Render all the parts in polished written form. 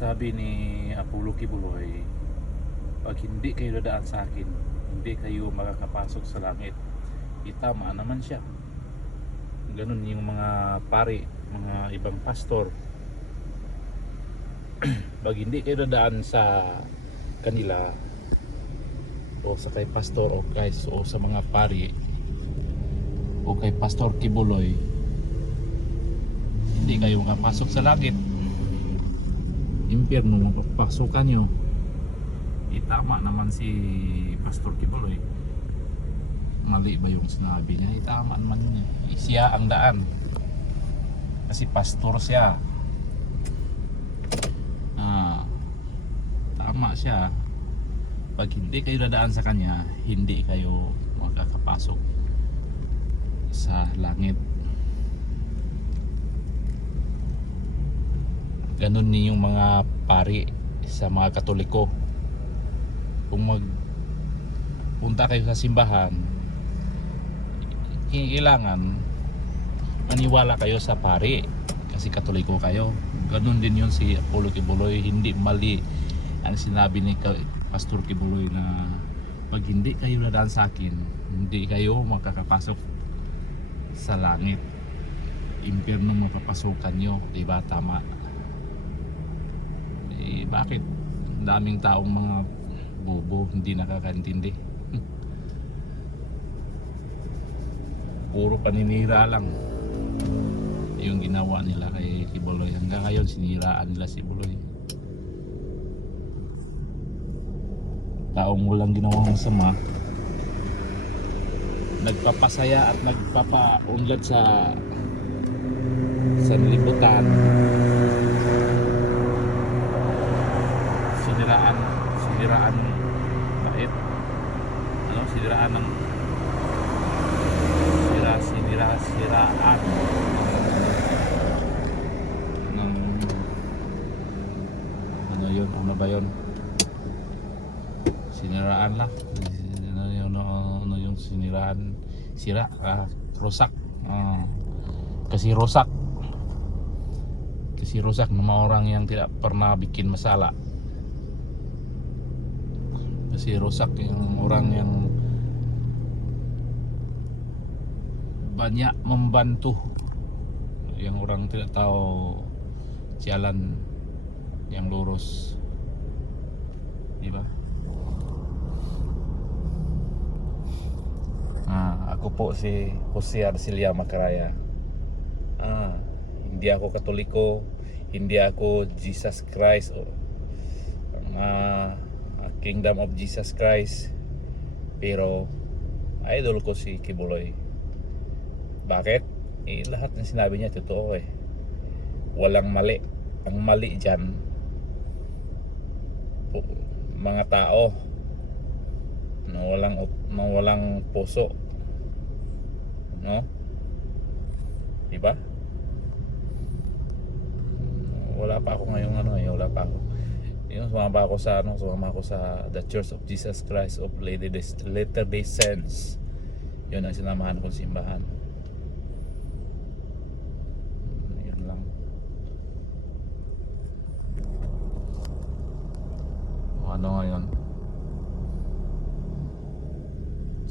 Sabi ni Apollo Kibuloy, pag hindi kayo dadaan sa akin, hindi kayo makakapasok sa langit. Itama naman siya. Ganun yung mga pari, mga ibang pastor. Pag hindi kayo dadaan sa kanila o sa kay pastor o sa mga pari o kay Pastor Kibuloy, hindi kayo makapasok sa langit. Impyerno pasukan nyo. Itama naman si Pastor Kibuloy. Mali ba yung sinabi niya? Itama naman yun eh. Siya ang daan kasi pastor siya. Tama siya. Pag hindi kayo dadaan sa kanya, hindi kayo makakapasok sa langit. Ganun din yung mga pari sa mga Katoliko. Kung magpunta kayo sa simbahan, kailangan maniwala kayo sa pari kasi Katoliko kayo. Ganun din yun si Apollo Kibuloy. Hindi mali ang sinabi ni Pastor Kibuloy na pag hindi kayo nadaan sa akin, hindi kayo makakapasok sa langit. Impyerno mapapasukan nyo, diba? Tama. Bakit daming taong mga bobo hindi nakakaintindi? Puro paninira lang yung ginawa nila kay Kibuloy. Hanggang ngayon siniraan nila si Kibuloy. Taong walang ginawang masama, nagpapasaya at nagpapaunlad sa libutan. Siniraan bait, ano, siniraan ng siraan ng ano ba yun, siniraan lang, ano yung siniraan, rusak, kasi rusak ng mga orang yang tidak pernah bikin masalah. Kasi rusak yung orang yang banyak membantu, yang orang tidak tahu jalan yang lurus, di ba? Ako po si Jose Arcilia Macaraya. Hindi ako Katoliko, hindi ako Jesus Christ o Kingdom of Jesus Christ, pero idol ko si Kibuloy. Bakit? Lahat ng sinabi niya totoo eh. Walang mali. Ang mali dyan, mga tao na walang puso, no? Diba? Wala pa ako ngayong wala pa ako. Sumama ako sa The Church of Jesus Christ of Latter-day Saints. Yun ang sinamahan kong simbahan. Yun lang. Ano ngayon?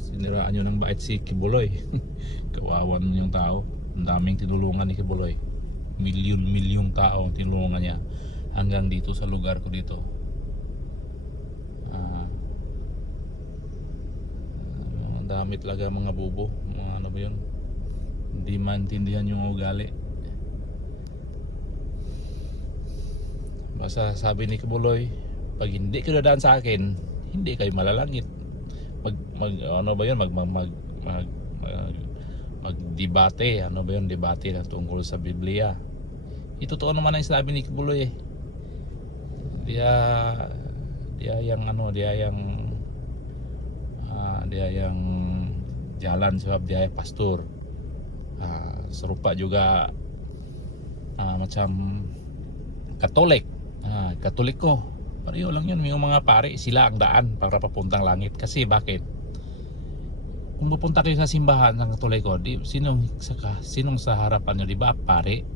Siniraan nyo ng bait si Kibuloy. Kawawan yung tao. Ang daming tinulungan ni Kibuloy. Milyon-milyong tao ang tinulungan niya hanggang dito sa lugar ko dito. Ang dami talaga mga bobo, mga ano ba yun, hindi maintindihan yung ugali. Basta sabi ni Kibuloy, pag hindi kayo dadaan sa akin, hindi kayo malalangit. Magdebate, debate na tungkol sa Biblia. Totoo naman ang sinabi ni Kibuloy eh. Dia yang jalan sebab dia pastor. Serupa juga macam Katolik, Katoliko. Pareho lang yun, yung mga pare, sila ang daan para papuntang langit. Kasi bakit? Kung pupunta kayo sa simbahan ng Katoliko, sinong sa harapan nyo, di ba? Pare.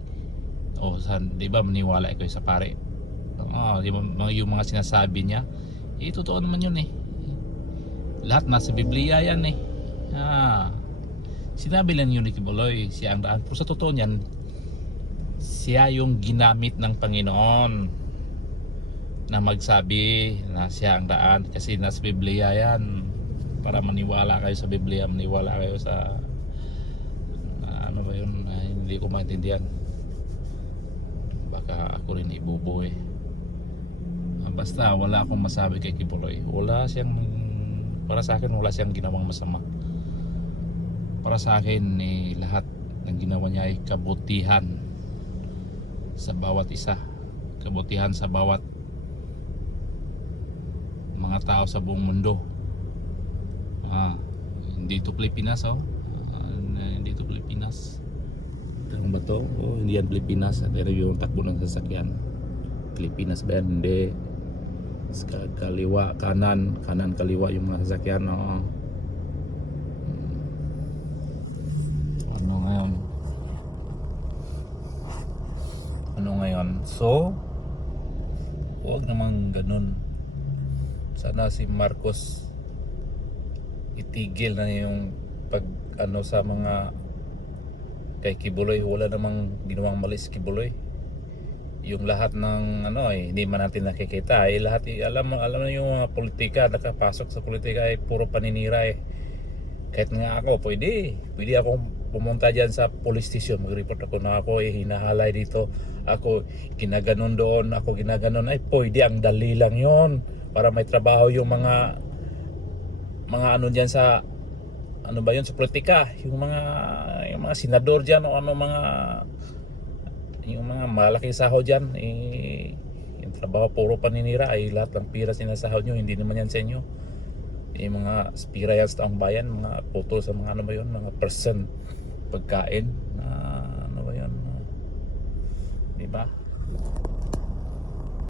O di ba maniwala kayo sa pare? yung mga sinasabi niya, totoo naman yun eh. Lahat nasa Biblia yan eh. Sinabi lang yun ni Kibuloy, siya ang daan. Pero sa totoo niyan, siya yung ginamit ng Panginoon na magsabi na siya ang daan, kasi nasa Biblia yan. Para maniwala kayo sa Biblia, maniwala kayo sa ano ba yun, hindi ko maintindihan. Baka ako rin ibubo eh. Basta wala akong masabi kay Kibuloy. Wala siyang, para sa akin wala siyang ginawang masama. Para sa akin lahat ng ginawa niya ay kabutihan sa bawat isa, kabutihan sa bawat mga tao sa buong mundo. Hindi to Pilipinas hindi to Pilipinas. Ano ba to? Hindi yan Pilipinas. Pero yung takbo ng sasakyan, Pilipinas ba yan? Hindi. Kaliwa, kanan kaliwa yung mga sasakyan. Ano ngayon? So huwag namang ganun. Sana si Marcos itigil na yung pag sa mga kay Kibuloy. Wala namang ginawang mali si Kibuloy. Yung lahat ng hindi man natin nakikita lahat alam na yung mga politika, nakapasok sa politika ay puro paninira Kahit nga ako, pwede akong pumunta dyan sa police station, mag-report ako na ako hinahalay dito, ako ginaganon doon, ako ginaganon, pwede, ang dali lang yon para may trabaho yung mga dyan sa sa politika, yung mga senador dyan o yung mga malaking sahod dyan, yung trabaho puro paninira, lahat ng pira sinasahod nyo, hindi naman yan sa inyo. Mga spira yan sa taong bayan, mga putol sa mga mga percent pagkain na diba?